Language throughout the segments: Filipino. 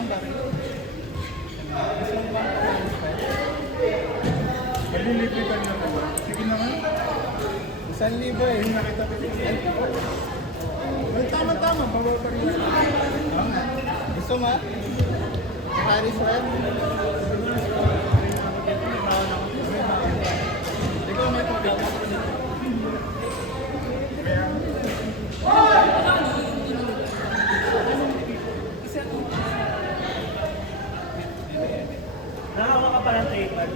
lang ba rin? Isang bang Malilibre ka na naman. Sige naman. 1,000 eh. Yung nakita ko yung well, tama-tama. Babaw pa rin. Gusto mo? Paris Red? Ikaw may tubig. Nakawa ka pa ng trademark.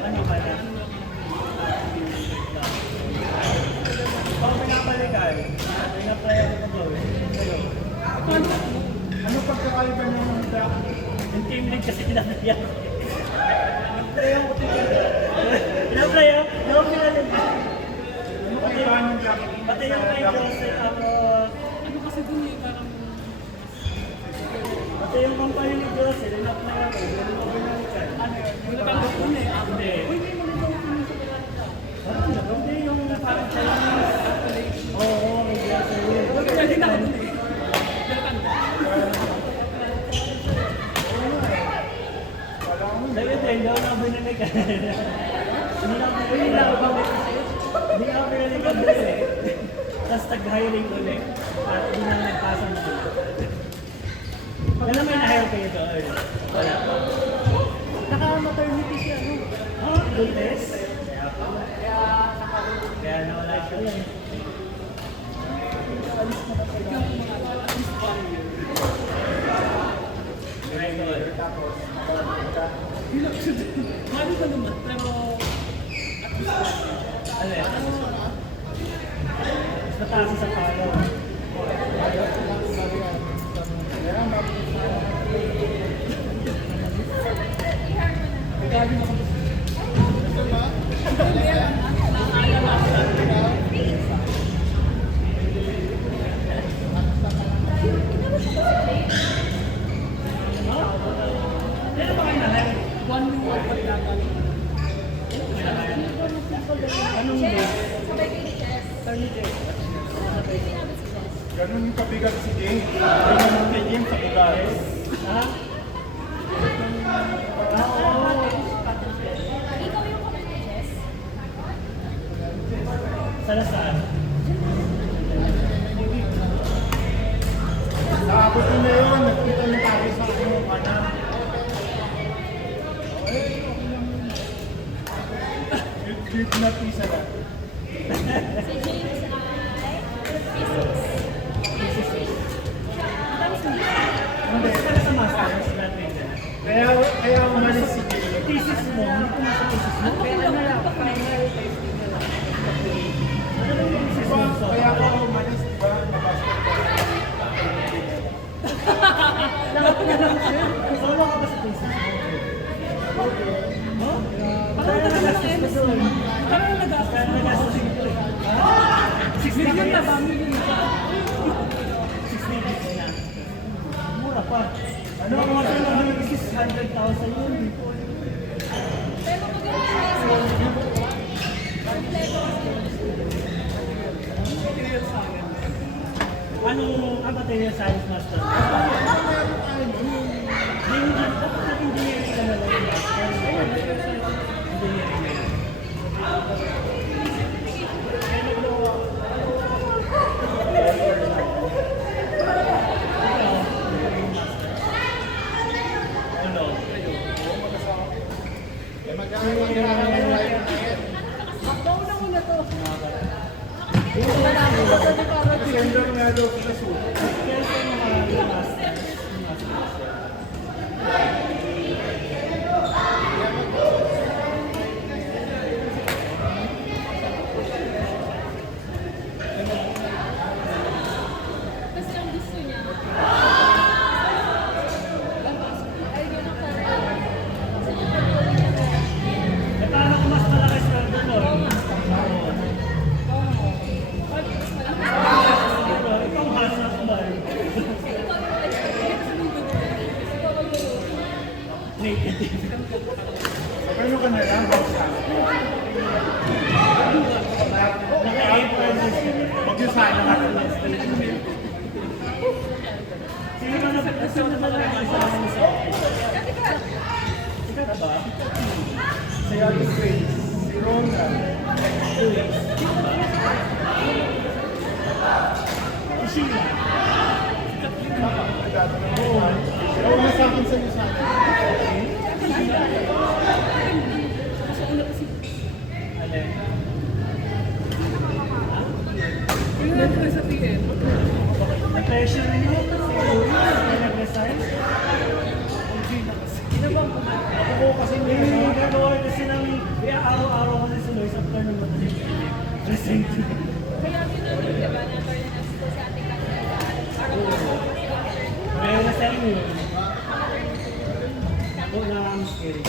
Ano ba na? Pag pinapalikan, pinaplay ako ng gawin. Sa'yo. Ano pagkakaiba ng black? Yung team lead kasi kinakaya. Pinaplay ako team lead. Pinaplay ako. Pinaplay ako. Ano kaiba ng black? Pati yung kay Jose ako. Ano kasi dun eh, parang Pati yung kampanya ni Jose, pinaplay ako. ano yun, yung natanggap ko na eh. Hindi. Uy, may mga daw kami sa Balanta. Hindi yung parang Chinese. Oo, may Jose yun. Pwede na ako dun eh. Natanggap. Dahil din, daw na binalik ka. Hindi na ako binalik ka doon eh. Tapos tag-hiring ulit. At hindi na nagpasa na doon. Wala may na-hire kayo doon. Wala pa. Naka-maternity siya, no? Oh, goodness. Kaya naka-maternity. Kaya nawala siya lang. Alis na kasi ikaw kung mga at least 1 year. Very good. Hilak siya dun. Mali pa naman, pero at least 1 year. Ano yan? Mas mataas sa follow. Galing ako dun. Hindi, naalala ko lang. Kailan ba kayo na-hire? 1 year old pa gagaling. Anong day? Ganun yung kabigat si James. Ganun yung kay James sa Bugales. Ha? Oo. Ikaw yung kapatid, Saan? Naabot ko na yun. Nagkita na tayo sa kanan. Good na pisa lang. Si James ay physics. Hindi. Saan sa masters natin? Kaya umalis si James. Thesis mo, hindi ko nasa thesis mo. Kaya ano na lang, final testing na lang. Ano ba yung thesis mo? Kaya ako umalis, di ba? Lahat na lang siya. Solo ka ba sa thesis mo? Parang nag-assess ka doon. Parang nag-assess ka doon. 6 million na ba? Million na ba? 6 digits na. Mura pa. Ano ang mga sinabi ng 600,000 yun? Pero maganda yung Anong material science master? Yung dapat na engineering ka na lang yung master. Engineering na yun. Ano? Bauna mo na to. Sender nga daw sa suit. Kaya sa mga master. kasi ang gusto niya. Ay, yun ang parang. Kasi yung pagkakas niya na. Eh, paano kung mas malaki sweldo mo? Oo nga. Pero ikaw hasa ko ba? Kasi ikaw yung experience mo yung kasi ikaw ang guru. Native. Ano ka na lang? Naka-8 Mag-usana ka na lang. Hindi ba nasa na ba rin sa akin sa Ikaw na ba? Si Ate Grace, si Rona. Si Sheila. Oo. Rona sa akin sa iyo sa akin. Alin? Yung natin sa TN. Na-pressure mo? May nag-resign? Ako po kasi Hindi yung gagawa kasi namin, kaya araw-araw kasi si Lois after ng matalim. Resign. Kaya ginagawa, di ba, na fairness ko sa ating kanila. Araw-araw. Kaya resign yun. Ako na ang scary.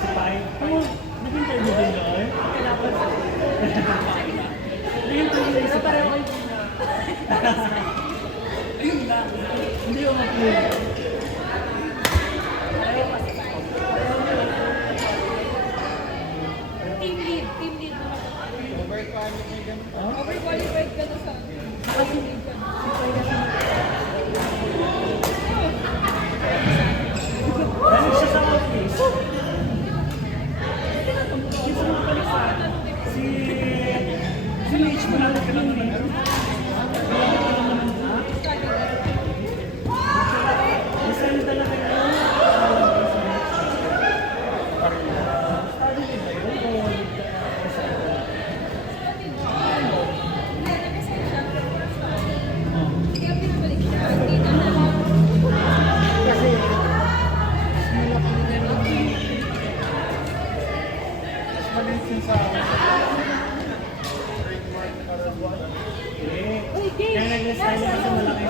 Si Pai. Oh, nag-interview din doon. Nag-interview sa Pai. Hindi ako mag-interview. Team lead mo. Overqualified ganun. Overqualified ka na sa team lead ka na. Balik siya sa office. Kasi makabalik sa si Mitch mo natin ka lang naman. Resign talaga yun. Study din ba yun? O resign ka lang? Kaya pinabalik siya. Hindi na lang. kasi simula kami na lang. Mas maliit yun sa trademark Paraguay. Eh, kaya nag-resign na kasi malaki